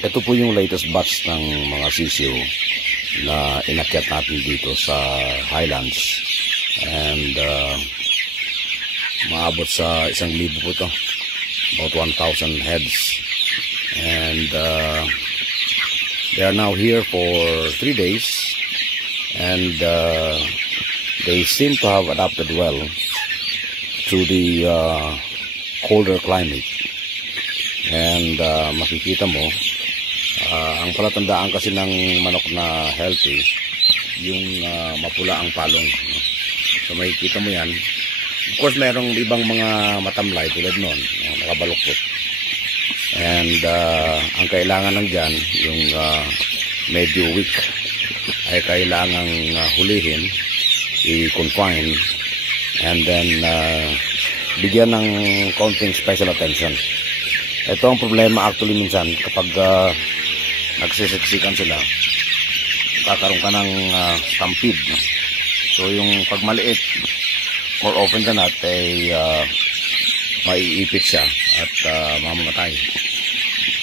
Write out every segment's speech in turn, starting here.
Ito po yung latest batch ng mga sisiw na inakyat natin dito sa Highlands. And maabot sa 1,000 po ito. About 1,000 heads. And they are now here for 3 days. And they seem to have adapted well to the colder climate. And makikita mo, ang palatandaan kasi ng manok na healthy, yung mapula ang palong. So makikita mo yan. Of course, mayroong ibang mga matamlay tulad nun, nakabaluktot. And ang kailangan lang dyan, yung medyo weak, ay kailangang hulihin, i-confine, and then bigyan ng konting special attention. Ito ang problema actually minsan kapag nagsisiksikan sila, kakaroon ka ng stampede, no? So yung pag maliit, more often than not ay maiipit siya at mamamatay.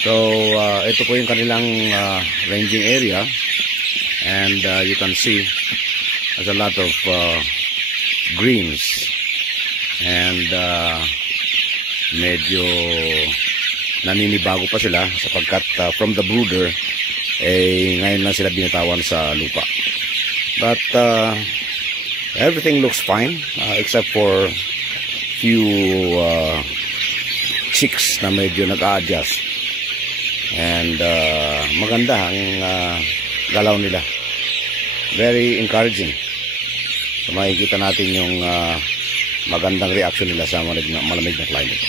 So ito po yung kanilang ranging area, and you can see there's a lot of greens, and medyo naninibago pa sila sapagkat from the brooder ngayon lang sila binatawan sa lupa. But everything looks fine except for few chicks na medyo nag-a-adjust, and maganda ang galaw nila, very encouraging. So makikita natin yung magandang reaction nila sa malamig na climate.